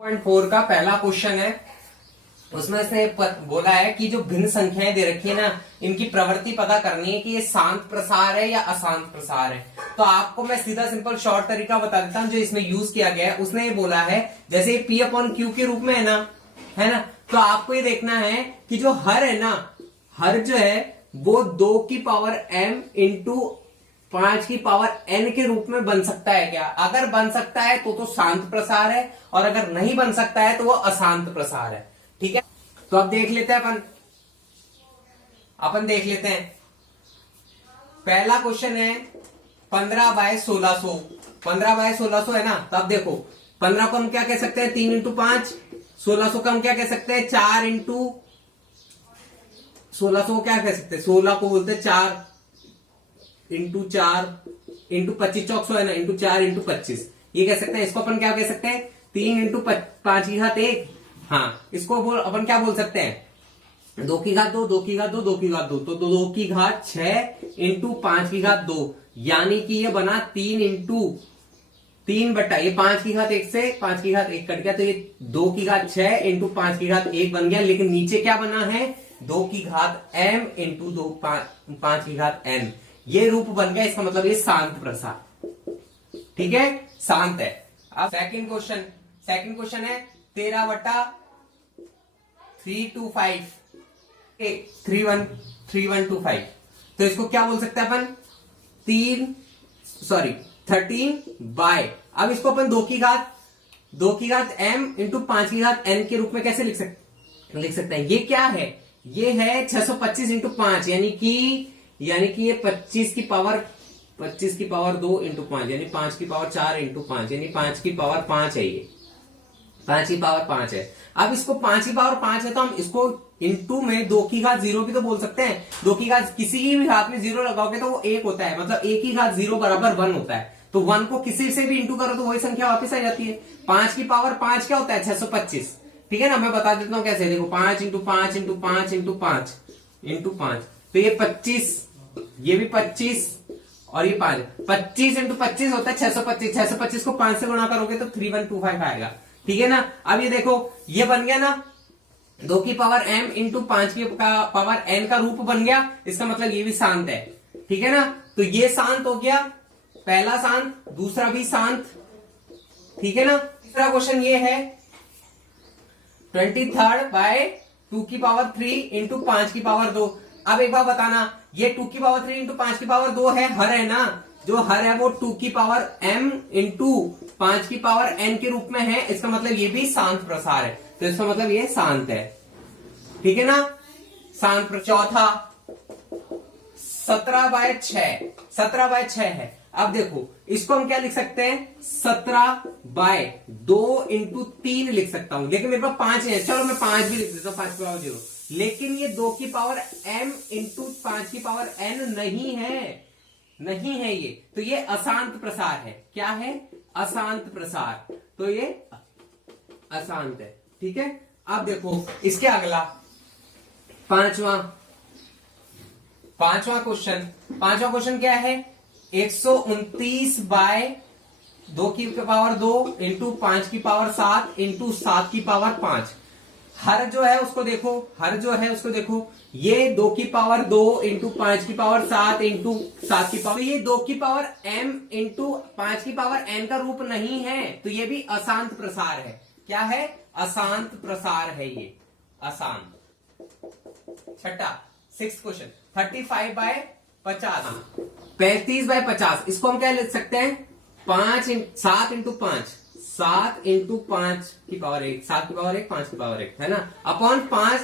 4 का पहला क्वेश्चन है। उसमें से बोला है कि जो भिन्न संख्याएं दे रखी है ना, इनकी प्रवृत्ति पता करनी है कि ये शांत प्रसार है या अशांत प्रसार है। तो आपको मैं सीधा सिंपल शॉर्ट तरीका बता देता हूं जो इसमें यूज किया गया है। उसने ये बोला है जैसे ये P/Q के रूप में है ना, तो आपको ये देखना है कि जो हर है ना, हर जो है वो 2 की पावर m इंटू 5 की पावर n के रूप में बन सकता है क्या? अगर बन सकता है तो शांत प्रसार है, और अगर नहीं बन सकता है तो वो अशांत प्रसार है। ठीक है, तो अब देख लेते हैं अपन देख लेते हैं। पहला क्वेश्चन है 15/1600। 15/1600 है ना, तो अब देखो 15 को हम क्या कह सकते हैं 3 इंटू 5। 1600 को हम क्या कह सकते हैं 4 इंटू 1600 को क्या कह सकते हैं 16 को बोलते हैं 4 इंटू 4 इंटू 25 चौक 100 है ना, इंटू 4 इंटू 25 ये कह सकते हैं। इसको अपन क्या कह सकते हैं 3 इंटू 5 की घात 1। हाँ, इसको अपन क्या बोल सकते हैं 2 की घात 2, 2 की घात 2, 2 की घात 2, तो 2 की घात 6 इंटू 5 की घात 2, यानी कि ये बना 3 इंटू 3 बटा ये 5 की घात 1 से 5 की घात 1 कट गया, तो ये 2 की घात 6 इंटू 5 की घात 1 बन गया। लेकिन नीचे क्या बना है 2 की घात m इंटू 5 की घात n, ये रूप बन गया। इसका मतलब ये शांत प्रसार, ठीक है, शांत है। अब सेकंड क्वेश्चन है 13/325 3125। तो इसको क्या बोल सकते हैं अपन 13 बाय, अब इसको अपन 2 की घात m इंटू 5 की घात n के रूप में कैसे लिख सकते हैं। ये क्या है, ये है 625 इंटू 5, यानी कि ये 25 की पावर 2 इंटू 5, यानी 5 की पावर 4 इंटू 5, यानी 5 की पावर 5 है। ये 5 की पावर 5 है। अब इसको 5 की पावर 5 है तो हम इसको इंटू में 2 की घात 0 भी तो बोल सकते हैं। 2 की घात किसी की भी घात में 0 लगाओगे तो वो 1 होता है, मतलब 1 की घात 0 बराबर 1 होता है। तो 1 को किसी से भी इंटू करो तो वही संख्या वापस आ जाती है। 5 की पावर 5 क्या होता है 625, ठीक है ना। मैं बता देता हूं कैसे, देखो 5 इंटू 5 इंटू 5 इंटू 5 इंटू 5, तो ये 25, ये भी 25 और ये 5, 25 इंटू 25 होता है 625। 625 को 5 से गुणा करोगे तो 3125 आएगा, ठीक है ना। अब ये देखो ये बन गया ना 2 की पावर m इंटू 5 की पावर n का रूप बन गया। इसका मतलब ये भी शांत है, ठीक है ना। तो ये शांत हो गया, पहला शांत, दूसरा भी शांत, ठीक है ना। तीसरा क्वेश्चन ये है 23/2 की पावर 3 इंटू 5 की पावर 2। अब एक बार बताना, ये 2 की पावर 3 इंटू 5 की पावर 2 है, हर है ना, जो हर है वो 2 की पावर m इंटू 5 की पावर n के रूप में है। इसका मतलब ये भी शांत प्रसार है, तो इसका मतलब ये शांत है, ठीक है ना, शांत। चौथा 17/6 है। अब देखो इसको हम क्या लिख सकते हैं 17/2 इंटू 3 लिख सकता हूं, लेकिन मेरे पास 5 है, चलो मैं 5 भी लिख देता हूं, 5 की पावर 0। लेकिन ये 2 की पावर m इंटू 5 की पावर n नहीं है ये, तो ये अशांत प्रसार है। क्या है, अशांत प्रसार, तो ये अशांत है, ठीक है। अब देखो इसके अगला पांचवा क्वेश्चन क्या है 129/2 की पावर 2 इंटू 5 की पावर 7 इंटू 7 की पावर 5। हर जो है उसको देखो, ये 2 की पावर 2 इंटू 5 की पावर 7 इंटू 7 की पावर, ये 2 की पावर m इंटू 5 की पावर n का रूप नहीं है, तो ये भी अशांत प्रसार है। क्या है, अशांत प्रसार है ये, अशांत। छठा 6th क्वेश्चन 35/50, 35/50। इसको हम क्या लिख सकते हैं 7 इंटू 5, 7 इंटू 5 की पावर 1, 7 की पावर 1, 5 की पावर 1 है ना, अपॉन 5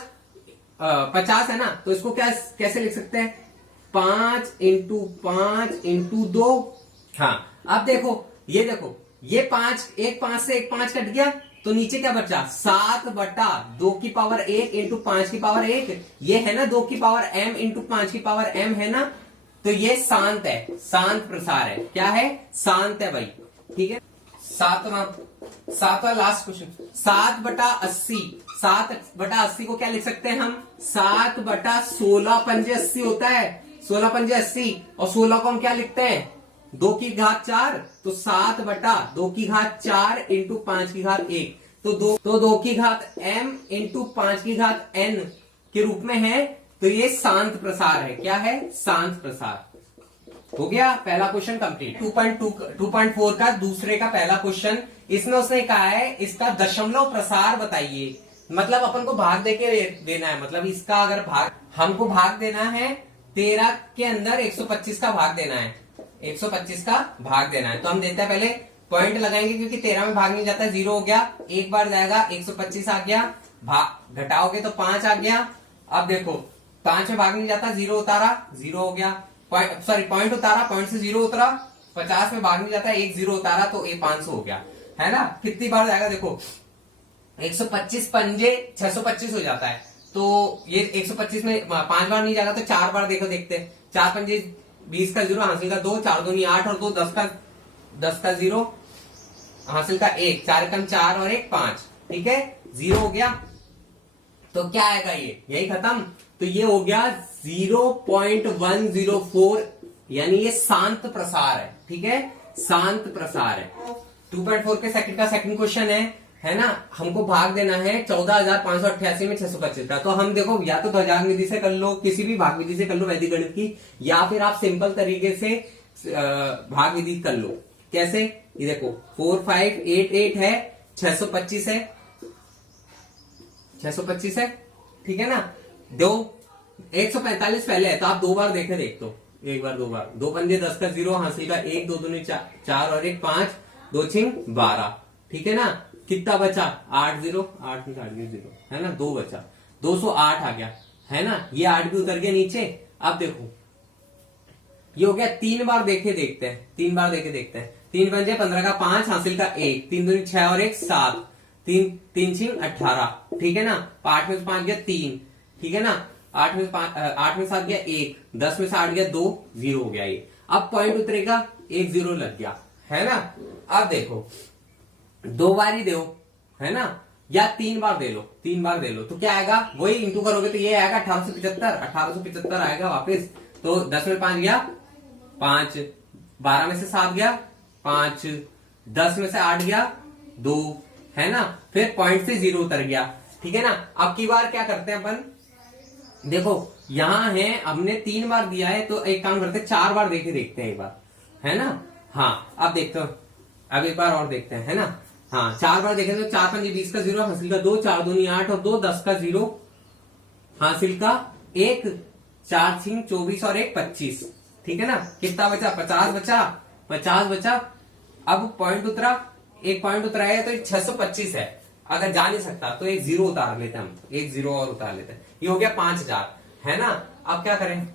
50 है ना, तो इसको कैसे लिख सकते हैं 5 इंटू 5 इंटू 2। हाँ, अब देखो ये 5, एक 5 से एक 5 कट गया, तो नीचे क्या बचा 7/2 की पावर 1 इंटू 5 की पावर 1। ये है ना 2 की पावर m इंटू 5 की पावर m है ना, तो ये शांत है, शांत प्रसार है। क्या है, शांत है भाई, ठीक है। सातवां लास्ट क्वेश्चन 7/80। 7/80 को क्या लिख सकते हैं हम 7/16 पंजे 80 होता है, 16 पंजे 80, और 16 को हम क्या लिखते हैं 2 की घात 4, तो 7/2 की घात 4 इंटू 5 की घात 1। तो 2 की घात m इंटू 5 की घात n के रूप में है, तो ये शांत प्रसार है। क्या है? शांत प्रसार। हो गया पहला क्वेश्चन कंप्लीट। 2.4 का दूसरे का पहला क्वेश्चन, इसमें उसने कहा है इसका दशमलव प्रसार बताइए। मतलब अपन को भाग देके देना है, मतलब इसका अगर भाग हमको भाग देना है 13 के अंदर 125 का भाग देना है, 125 का भाग देना है। तो हम देते हैं पहले पॉइंट लगाएंगे, क्योंकि 13 में भाग नहीं जाता, 0 हो गया, एक बार जाएगा 125 आ गया, भाग घटाओगे तो 5 आ गया। अब देखो 5 में भाग नहीं जाता, 0 उतारा, 0 हो गया, पॉइंट उतारा, पॉइंट से 0 उतरा, 50 में भाग नहीं जाता, 1 0 उतारा, तो ये 500 हो गया, है ना। कितनी बार जाएगा देखो, 125 पंजे 625 हो जाता है, तो ये 125 में 5 बार नहीं जाएगा, तो 4 बार देखो, देखते हैं। 4 पंजे 20 का 0 हासिल का 2, 4 दूनी 8 और 2 10 का 0 हासिल का 1, 4 कम 4 और 1 5, ठीक है, 0 हो गया। तो क्या आएगा ये, यही खत्म। तो ये हो गया 0.104, यानी ये शांत प्रसार है, ठीक है, शांत प्रसार है। 2.4 के सेकंड का सेकंड क्वेश्चन है ना। हमको भाग देना है 14,588 में 625 का। तो हम देखो या तो ध्वजांक विधि से कर लो, किसी भी भाग विधि से कर लो वैदिक गणित की, या फिर आप सिंपल तरीके से भाग विधि कर लो। कैसे? ये देखो 4588 है, 625 है, 625 है, ठीक है ना। 145 पहले है, तो आप 2 बार देखे, देख तो एक बार 2 बार, 2 पंजे 10 का 0 हासिल का 1, 2 दूनी 4 और 1 5, 2 छिंग 12, ठीक है ना। कितना बचा? 8 0 है ना, 2 बचा, 208 आ गया, है ना। ये 8 भी उतर गया नीचे। अब देखो ये हो गया 3 बार देखे देखते हैं, 3 बार देखे देखते हैं। 3 पंजे 15 का 5 हासिल का 1, 3 दूनी 6 और 1 7, 3 छिंग 18, ठीक है ना। 8 में से 5 गया 3, ठीक है ना। 8 में 7 गया 1, 10 में से 8 गया 2, 0 हो गया ये। अब पॉइंट उतरेगा, 1 0 लग गया, है ना। अब देखो 2 बार ही दो, है ना, या 3 बार दे लो, 3 बार दे लो, तो क्या आएगा, वही इंटू करोगे तो ये आएगा 1875 आएगा वापस। तो 10 में 5 गया 5, 12 में से 7 गया 5, 10 में से 8 गया 2, है ना। फिर पॉइंट से 0 उतर गया, ठीक है ना। अब की बार क्या करते हैं अपन, देखो यहां है, हमने 3 बार दिया है, तो एक काम करते हैं 4 बार देखे देखते हैं एक बार, है ना। हाँ अब देखते हो, अब एक बार और देखते हैं, है ना। हाँ 4 बार देखें तो 4 पंजे 20 का 0 हासिल का 2, 4 दूनी 8 और 2 10 का 0 हासिल का 1, 4 छिंग 24 और 1 25, ठीक है ना। कितना बचा? 50 बचा। अब पॉइंट उतरा, एक पॉइंट उतरा है, तो 625 है। अगर जा नहीं सकता तो एक 0 उतार लेते हैं हम, एक 0 और उतार लेते हैं, ये हो गया 5000, है ना। अब क्या करें,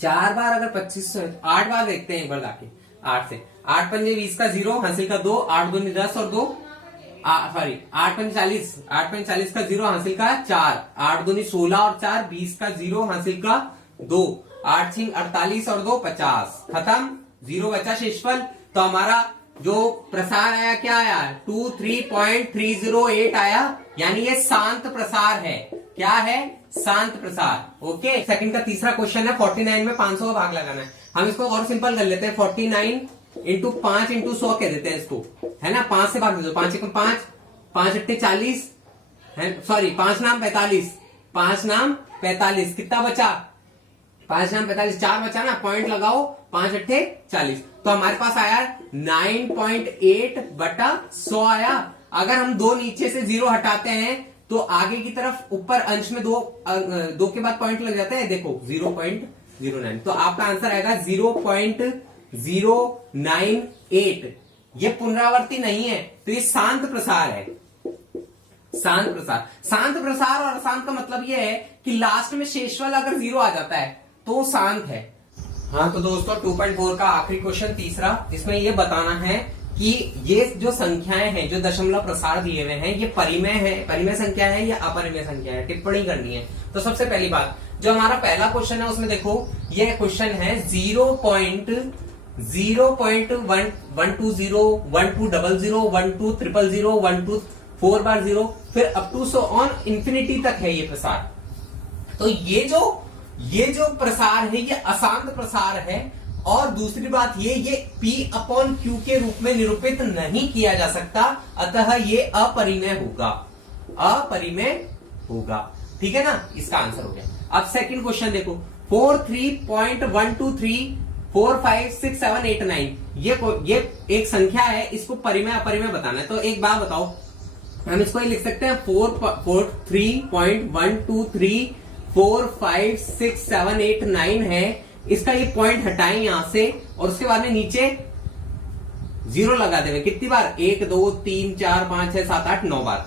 4 बार अगर 2500 है, 8 बार देखते हैं एक बार जाके। 8 से 8 पंजे 20 का 0 हासिल का 2, 8 दूनी 10 और 2 8 पंजे 40 का 0 हासिल का 4, 8 दूनी 16 और 4 20 का 0 हासिल का 2, 8 छिंग 48 और 2 50, खत्म, 0 बचा शेषफल। तो हमारा जो प्रसार आया क्या आया, 23.308 आया, यानी ये शांत प्रसार है। क्या है? शांत प्रसार। ओके, सेकंड का तीसरा क्वेश्चन है, 49 में 500 का भाग लगाना है। हम इसको और सिंपल कर लेते हैं, 49 इंटू 5 इंटू 100 कह देते हैं इसको, है ना। 5 से भाग दे दो, 5 एकम 5, 5 अट्ठे 40, सॉरी 5 नाम 45, 5 नाम 45, कितना बचा? 5 नाम 45, 4 बचा ना, पॉइंट लगाओ, 5 अट्ठे 40, तो हमारे पास आया 9.8/100 आया। अगर हम 2 नीचे से 0 हटाते हैं तो आगे की तरफ ऊपर अंश में 2 के बाद पॉइंट लग जाते हैं, देखो 0.09, तो आपका आंसर आएगा 0.098। ये पुनरावर्ती नहीं है, तो ये शांत प्रसार है। शांत प्रसार और अशांत का मतलब ये है कि लास्ट में शेषफल अगर 0 आ जाता है तो शांत है। हाँ तो दोस्तों 2.4 का आखिरी क्वेश्चन तीसरा, इसमें ये बताना है कि ये जो संख्याएं हैं, जो दशमलव प्रसार दिए हुए हैं, ये परिमेय है, परिमेय संख्या है या अपरिमेय संख्या है, टिप्पणी करनी है। तो सबसे पहली बात, जो हमारा पहला क्वेश्चन है उसमें देखो ये क्वेश्चन है 0.0.120 1200 1200 12 बार 0 फिर up to so on infinity तक है ये प्रसार। तो ये जो प्रसार है ये अशांत प्रसार है, और दूसरी बात ये P अपॉन Q के रूप में निरूपित नहीं किया जा सकता, अतः ये अपरिमेय होगा, अपरिमेय होगा। ठीक है ना, इसका आंसर हो गया। अब सेकंड क्वेश्चन देखो, 43.123456789 ये एक संख्या है, इसको परिमेय अपरिमेय बताना है। तो एक बात बताओ, हम इसको लिख सकते हैं 43.123456789 है, इसका ये पॉइंट हटाएं यहां से और उसके बाद में नीचे जीरो लगा देंगे। कितनी बार? 1 2 3 4 5 6 7 8 9 बार।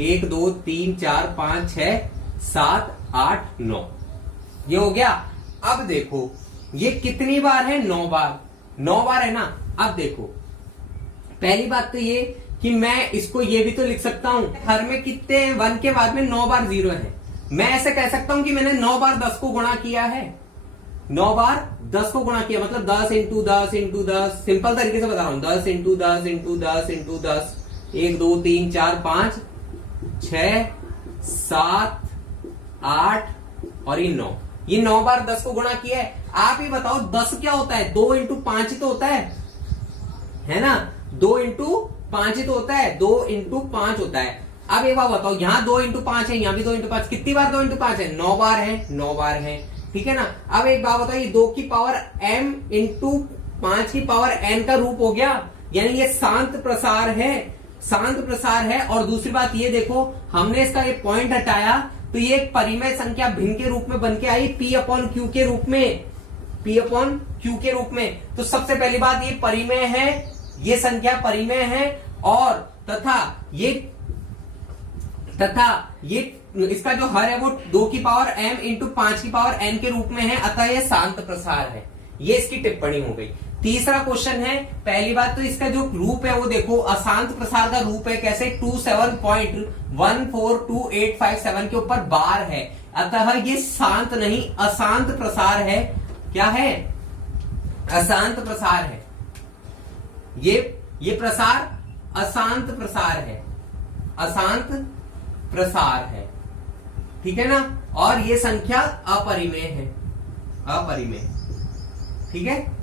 1 2 3 4 5 6 7 8 9, ये हो गया। अब देखो ये कितनी बार है? 9 बार। 9 बार है ना। अब देखो पहली बात तो ये कि मैं इसको ये भी तो लिख सकता हूं, हर में कितने 1 के बाद में 9 बार जीरो है। मैं ऐसे कह सकता हूं कि मैंने 9 बार 10 को गुणा किया है, 9 बार 10 को गुणा किया, मतलब 10 इंटू 10 इंटू 10। सिंपल तरीके से बता रहा हूं, 10 इंटू 10 इंटू 10 इंटू 10, 1 2 3 4 5 6 7 8 और ये 9, ये 9 बार 10 को गुणा किया है। आप ही बताओ 10 क्या होता है? 2 इंटू 5 ही तो होता है ना, 2 इंटू 5 ही तो होता है, 2 इंटू 5 होता है। अब एक बात बताओ, यहां 2 इंटू 5 है, यहां भी 2 इंटू 5, कितनी बार 2 इंटू 5 है? 9 बार है, 9 बार है। ठीक है ना। अब एक बात बताओ, ये 2 की पावर m इंटू 5 की पावर n का रूप हो गया, यानी ये शांत प्रसार है, शांत प्रसार है। और दूसरी बात ये देखो, हमने इसका ये पॉइंट हटाया तो ये एक परिमेय संख्या भिन्न के रूप में बन के आई, P अपॉन Q के रूप में, P अपॉन Q के रूप में। तो सबसे पहली बात, ये परिमेय है, ये संख्या परिमेय है, और तथा ये इसका जो हर है वो 2 की पावर m इंटू 5 की पावर n के रूप में है, अतः ये शांत प्रसार है। ये इसकी टिप्पणी हो गई। तीसरा क्वेश्चन है, पहली बात तो इसका जो रूप है वो देखो, अशांत प्रसार का रूप है, कैसे? 27.142857 के ऊपर बार है, अतः ये शांत नहीं अशांत प्रसार है। क्या है? अशांत प्रसार है। ये प्रसार अशांत प्रसार है, अशांत प्रसार है। ठीक है ना। और ये संख्या अपरिमेय है, अपरिमेय। ठीक है।